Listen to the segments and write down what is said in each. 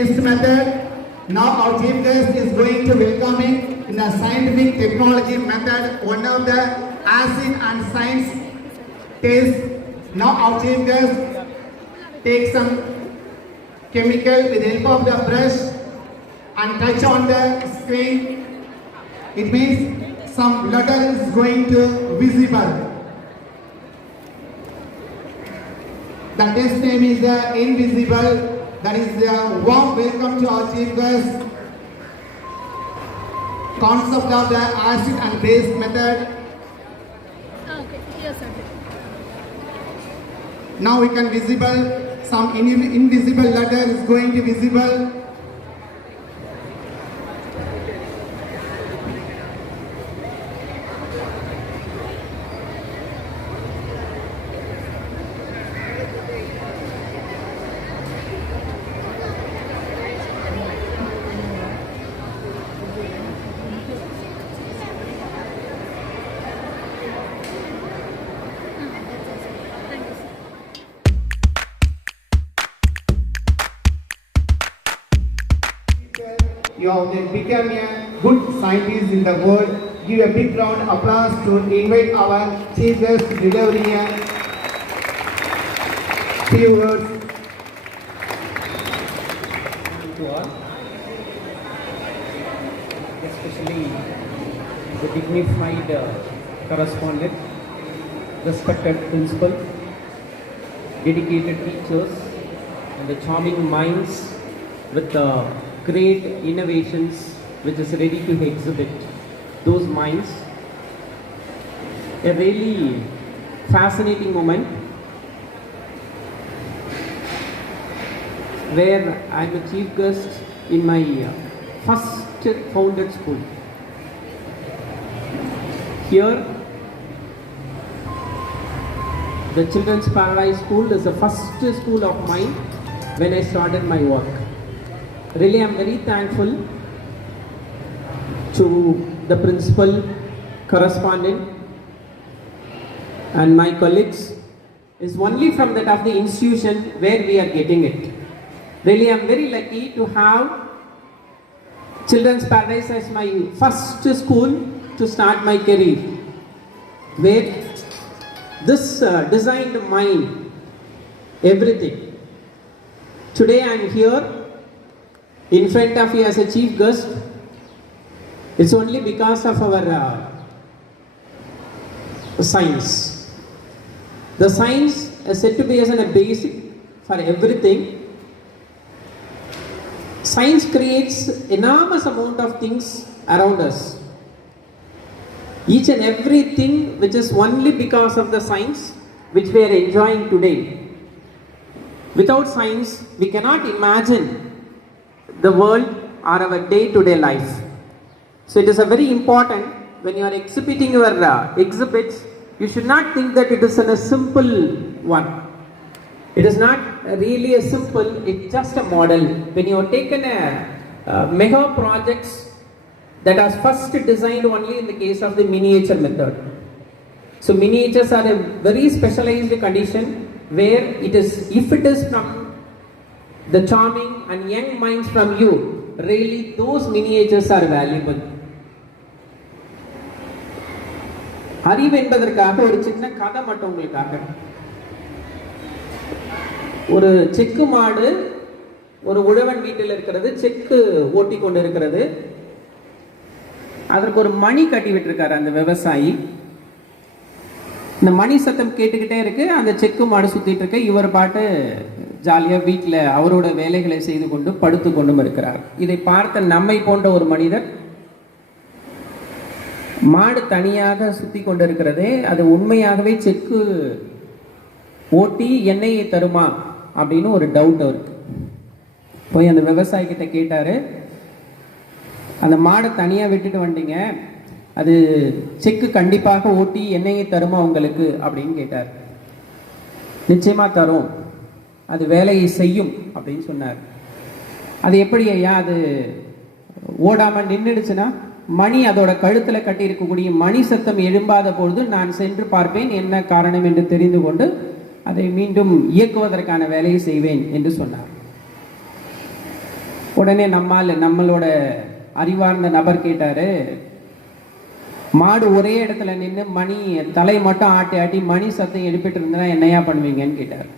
test method. Now our chief guest is going to welcoming in a scientific technology method, one of the acid and science test. Now our chief guest takes some chemical with the help of the brush and touch on the screen. It means some letter is going to visible. The test name is the invisible. That is the warm welcome to our chief guest. Concept of the acid and base method. Okay, yes sir. Now we can visible some invisible letter is going to visible. You have become a good scientist in the world. Give a big round of applause to invite our chief guest to deliver a few words. To all, especially the dignified correspondent, respected principal, dedicated teachers, and the charming minds with great innovations which is ready to exhibit those minds. A really fascinating moment where I am a chief guest in my first founded school. Here, the Children's Paradise School is the first school of mine when I started my work. Really, I am very thankful to the principal, correspondent, and my colleagues. Is only from that of the institution where we are getting it. Really, I am very lucky to have Children's Paradise as my first school to start my career, where this designed mind, everything. Today I am here in front of you as a chief guest. It's only because of our science. The science is said to be as a basic for everything. Science creates enormous amount of things around us. Each and everything which is only because of the science which we are enjoying today. Without science, we cannot imagine the world or our day-to-day life. So it is a very important when you are exhibiting your exhibits, you should not think that it is a simple one. It is not really a simple, it's just a model. When you have taken a mega projects that are first designed only in the case of the miniature method. So miniatures are a very specialized condition where it is, if it is from the charming and young minds from you, really those miniatures are valuable. அறிவு என்பதற்காக ஒரு சின்ன கதை மட்டும் உங்களுக்காக. ஒரு செக்கு மாடு ஒரு உழவன் வீட்டில் இருக்கிறது, செக்கு ஓட்டி கொண்டு இருக்கிறது. அதற்கு ஒரு மணி கட்டி விட்டுருக்காரு அந்த விவசாயி. இந்த மணி சத்தம் கேட்டுக்கிட்டே இருக்கு, அந்த செக்கு மாடு சுத்திட்டு இருக்கு. இவர் பாட்டு ஜாலியாக வீட்டில் அவரோட வேலைகளை செய்து கொண்டு படுத்து கொண்டும் இருக்கிறார். இதை பார்த்த நம்மை போன்ற ஒரு மனிதர், மாடு தனியாக சுத்தி கொண்டிருக்கிறதே அது உண்மையாகவே செக்கு ஓட்டி எண்ணெயை தருமா அப்படின்னு ஒரு டவுட் அவருக்கு. போய் அந்த விவசாயி கிட்ட கேட்டாரு, அந்த மாடை தனியாக விட்டுட்டு வந்துட்டீங்க, அது செக்கு கண்டிப்பாக ஓட்டி எண்ணெயை தருமா உங்களுக்கு அப்படின்னு கேட்டார். நிச்சயமா தரும், அது வேலையை செய்யும் அப்படின்னு சொன்னார். அது எப்படி ஐயா, அது ஓடாம நின்றுடுச்சுன்னா மணி அதோட கழுத்துல கட்டி இருக்கக்கூடிய மணி சத்தம் எழும்பாத பொழுது நான் சென்று பார்ப்பேன், என்ன காரணம் என்று தெரிந்து கொண்டு அதை மீண்டும் இயக்குவதற்கான வேலையை செய்வேன் என்று சொன்னார். உடனே நம்மளோட அறிவார்ந்த நபர் கேட்டார், மாடு ஒரே இடத்துல நின்று மணி தலை மட்டும் ஆட்டி ஆட்டி மணி சத்தம் எழுப்பிட்டு இருந்தா என்னையா பண்ணுவீங்கன்னு கேட்டார்.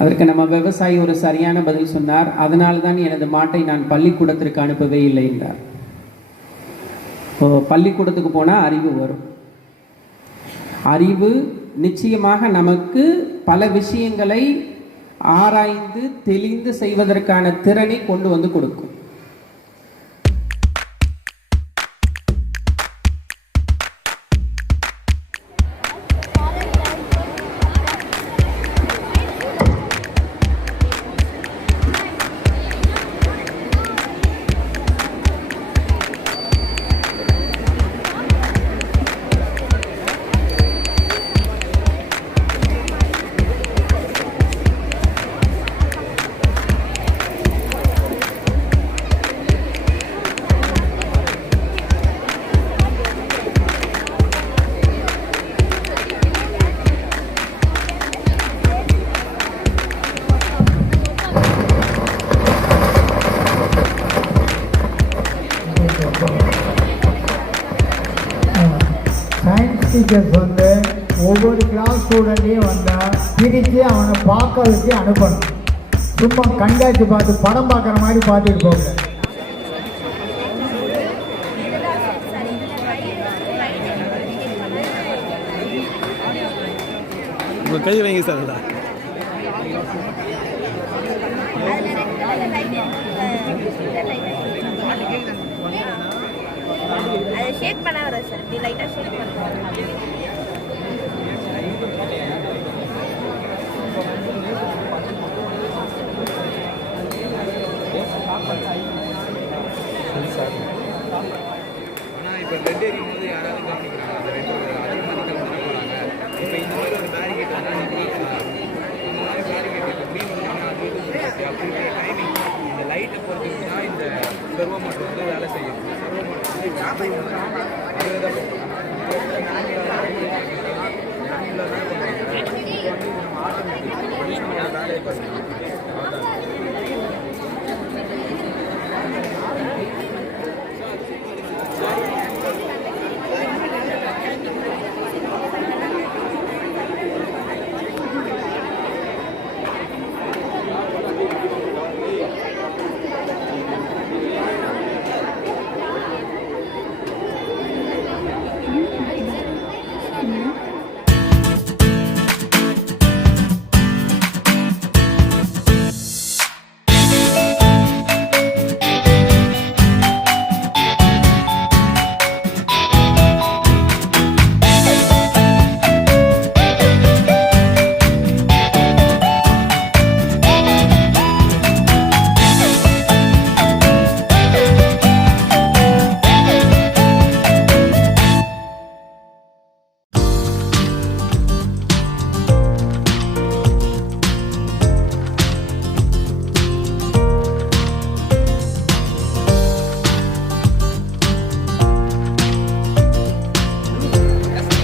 அதற்கு நம்ம விவசாயி ஒரு சரியான பதில் சொன்னார். அதனால தான் எனது மாட்டை நான் பள்ளிக்கூடத்திற்கு அனுப்பவே இல்லை என்றார். பள்ளிக்கூடத்துக்கு போனால் அறிவு வரும். அறிவு நிச்சயமாக நமக்கு பல விஷயங்களை ஆராய்ந்து தெளிந்து செய்வதற்கான திறனை கொண்டு வந்து கொடுக்கும். டீச்சர்ஸ் வந்து ஒவ்வொரு கிளாஸ் ஸ்டூடெண்ட்டையும் வந்தால் பிரித்து அவனை பார்க்க வச்சு அனுப்பணும். சும்மா கண்காட்சி பார்த்து படம் பார்க்குற மாதிரி பார்த்துட்டு போகல. உங்கள் கை வைங்க சார். அதை ஷேக் பண்ண வர சார், இப்படி லைட்டாக ஷேக் பண்ணுறோம். ஆனால் இப்போ ரெட் ஏரியும் போது யாராவது கவனிக்கிறாங்க, அந்த ரெண்டு அதிகமாக போகிறாங்க. இப்போ இந்த மாதிரி ஒரு பேரிகேட் வந்தால் இந்த மாதிரி பேரிகேட் இப்போ க்ரீன் வந்தாங்கன்னா அது அப்படிங்கிற டைமிங் இந்த லைட்டை பொறுத்து தான் இந்த சர்வோ மோட்டர் வந்து வேலை செய்யும். சர்வோ மோட்டர் வந்து அதில் தான் ஆட்டோமேட்டிக் வேலையை பண்ணுவோம்.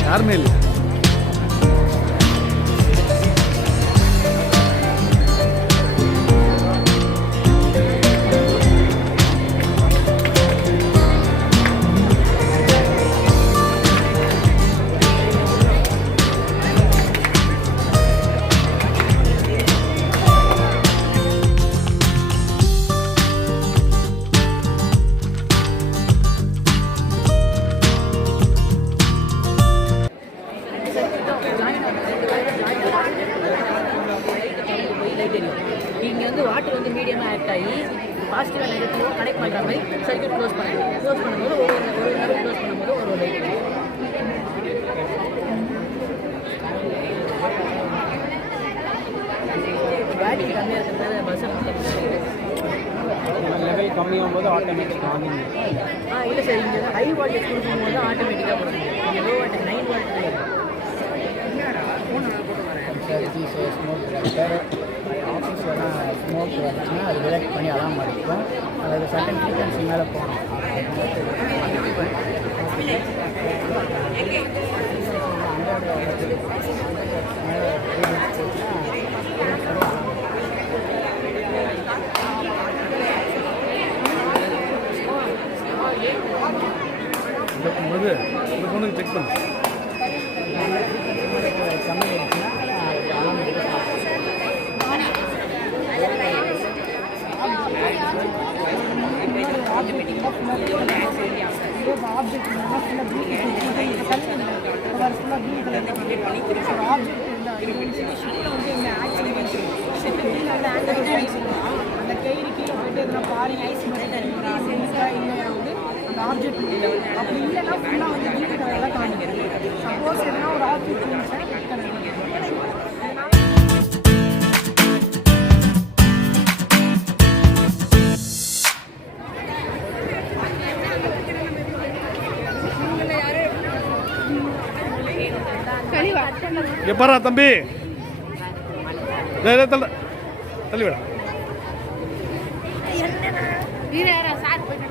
யாருமே இல்லை. இங்கே வந்து வாட்டர் வந்து மீடியமாக ஆக்ட் ஆகி பாசிட்டிவாக நெகட்டிவாக கனெக்ட் பண்ணுற மாதிரி சர்க்யூட் க்ளோஸ் பண்ணும்போது ஒரு லெவல் க்ளோஸ் பண்ணும்போது ஒரு லைட் பேட்டரி கம்மியாக இருக்கிறதுனால பஸ் லெவல் கம்மியாகும் போது ஆட்டோமேட்டிக் ஆகும். இல்லை சார், இங்கே ஹை வால்டேஜ் கொடுக்கும்போது ஆட்டோமேட்டிக்காக பண்ணுங்க. இங்கே லோ வால்டேஜ் 9 வால்ட் ஸ்மோக் ஆஃபீஸ்லாம் ஸ்மோக் வந்துச்சுன்னா அது டிடெக்ட் பண்ணி அலாம் அடிக்கும். அதாவது சட்டன் ஃப்ரீக்வன்சி மேலே போகணும். இது இந்த பொண்ணுக்கு செக் பண்ணு. அந்த கயிறு கீழே போயிட்டு எதுனா பாருங்க ஐஸ் இல்லை வந்து அந்த ஆப்ஜெக்ட் அப்படி இல்லைன்னா ஃபுல்லாக வந்து வீட்டு கடையில் காணிக்கிறது. சப்போஸ் எதுனா ஒரு ஆப்ஜெக்ட் இருந்துச்சுன்னா எப்பரா தம்பி தள்ளி விட சார் போயிட்டு